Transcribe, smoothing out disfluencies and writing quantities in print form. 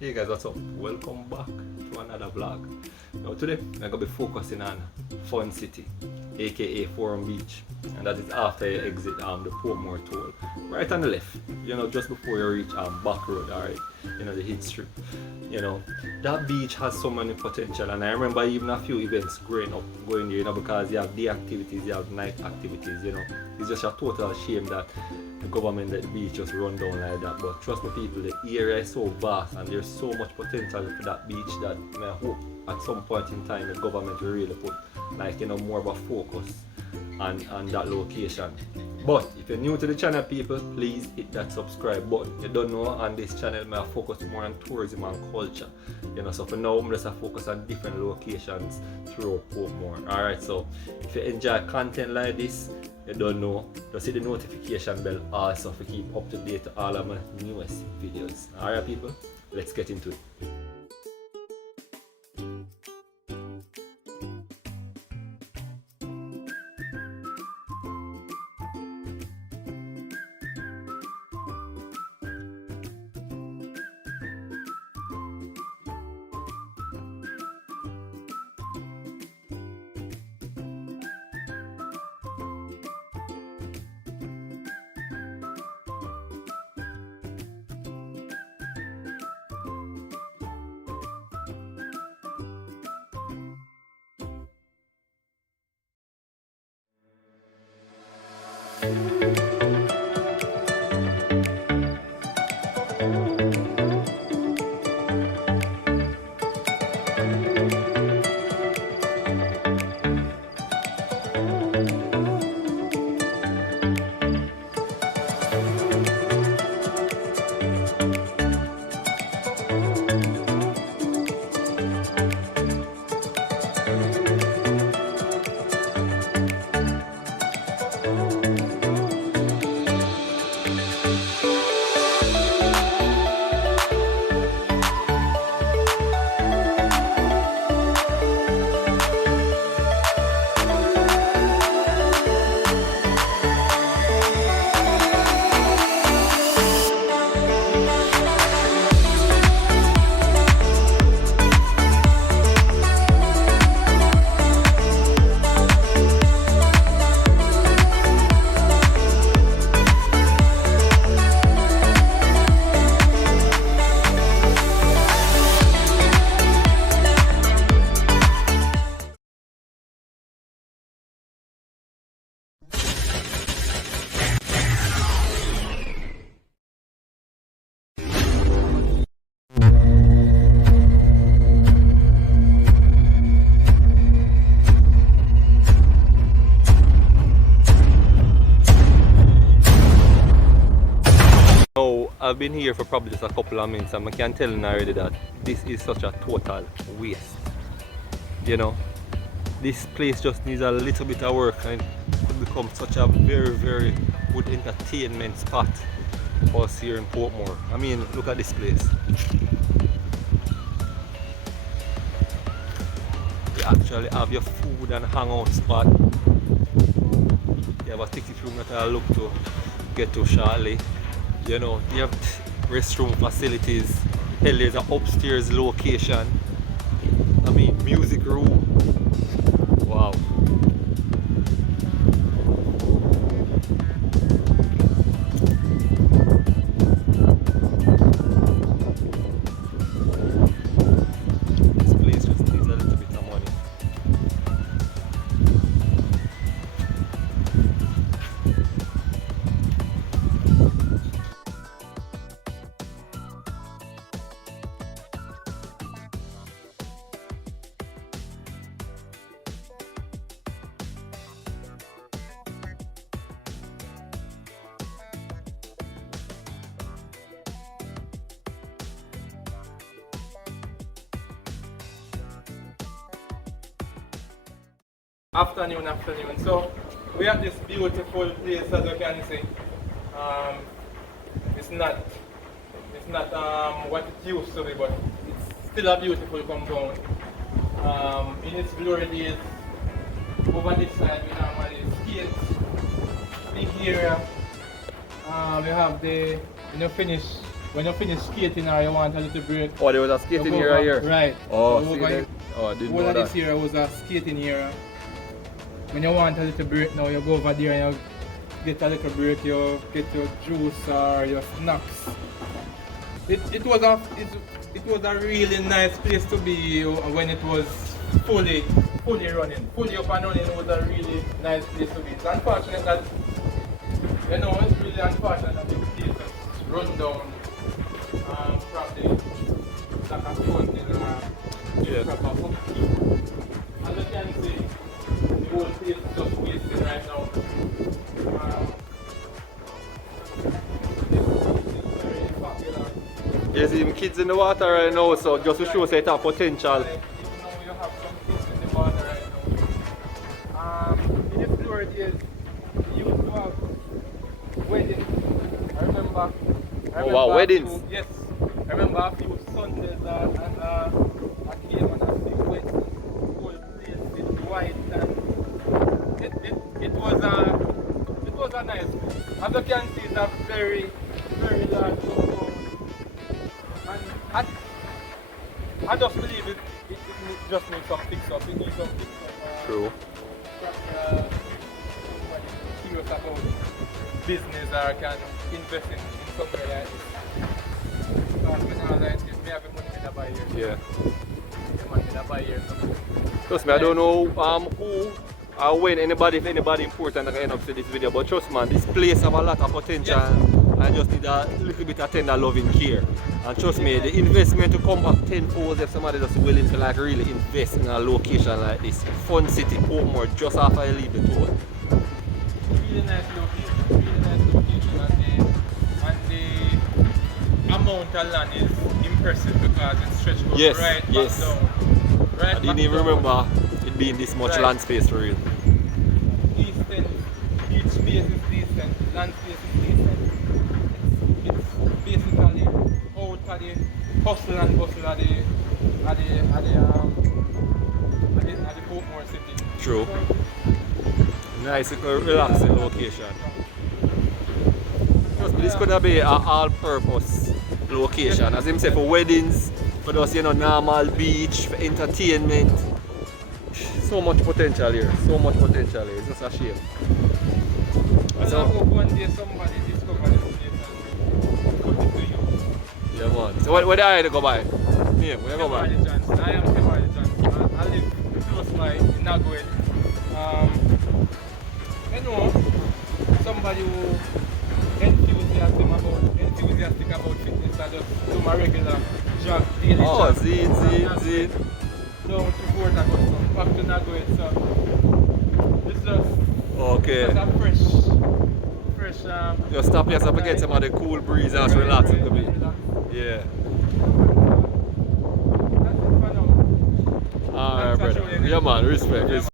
Hey guys, what's up? Welcome back to another vlog. Now today I'm going to be focusing on Fun City, aka Forum Beach, and that is after you exit the Portmore toll. Right on the left, just before you reach Back Road, alright, the hit strip. That beach has so many potential, and I remember even a few events growing up going there, because you have day activities, you have night activities, It's just a total shame that the government let the beach just run down like that. But trust me people, the area is so vast and there's so much potential for that beach that I hope at some point in time the government will really put more of a focus on that location. But if you're new to the channel people, please hit that subscribe button. You don't know, on this channel I focus more on tourism and culture. So for now I'm just focus on different locations throughout Portmore. Alright, so if you enjoy content like this, you don't know, just hit the notification bell also to keep up to date to all of my newest videos. Alright people, let's get into it. I've been here for probably just a couple of minutes and I can tell you already that this is such a total waste. This place just needs a little bit of work and it could become such a very, very good entertainment spot for us here in Portmore. I mean, look at this place. You actually have your food and hangout spot. You have a ticket room that I look to get to shortly. You have restroom facilities. Hell, there's an upstairs location. I mean, music room. Wow. This place just needs a little bit of money. Afternoon. So we have this beautiful place, as you can see. It's not what it used to be, but it's still a beautiful compound. In its glory days, over this side we normally skate, big area. We have the finished when you finish skating or you want a little break. Oh, there was a skating area here? Right. Oh, so see that? Oh, I didn't know that. This area was a skating area. When you want a little break now, you go over there and you get a little break, you get your juice or your snacks. It was a really nice place to be when it was fully running. Fully up and running, it was a really nice place to be. It's unfortunate that, you know, it's really unfortunate that the place is run down probably like a fountain or proper upkeep. As you can see, the whole place is just wasted right now. There's even kids in the water right now, so just to show that it has potential. Even though you have some kids in the water right now. In the glory days, we used to have weddings. I remember Weddings? Yes. I remember a few Sundays and I came and I see weddings. The whole place is white and it was a nice place. As you can see, it's a very, very large compound. And I just believe it just needs some fix up. It needs some fix up. True. Somebody serious about business or can invest in somewhere like this. Because when I like this, me have money in a buy here. Yeah. Money in a buy here. Trust me, I don't know who or when anybody important that can end up to this video, but trust man, this place have a lot of potential. I just need a little bit of tender loving care. And trust me, the investment to come back tenfold if somebody just willing to like really invest in a location like this. Fun city, Portmore, just after you leave the tour. Really nice location, and the amount of land is impressive because it stretches right back down. Right, I didn't even remember it being this much land space for real. Decent, each space is decent, land space is decent. It's basically out of the hustle and bustle of the Portmore city. True. Nice, relaxing location. This could be an all-purpose location, as him say, for weddings, for those, you know, normal beach, for entertainment. So much potential here. So much potential here. It's just a shame. Well, So, I hope one day somebody discover this place and put it to use. yeah, man. So where do I go by? Yeah, where go by? I am February Johnson. I live close by in LiQWYD. You know, somebody who enthusiastic about fitness, I just do my regular jog daily. Oh, jog. see. Down to Port Augusta, back to LiQWYD, so it's just Okay. a fresh Just stop yourself and get some of the cool breeze and just relax a little bit. Yeah. That's it for now. Alright, brother. Yeah, man. Respect.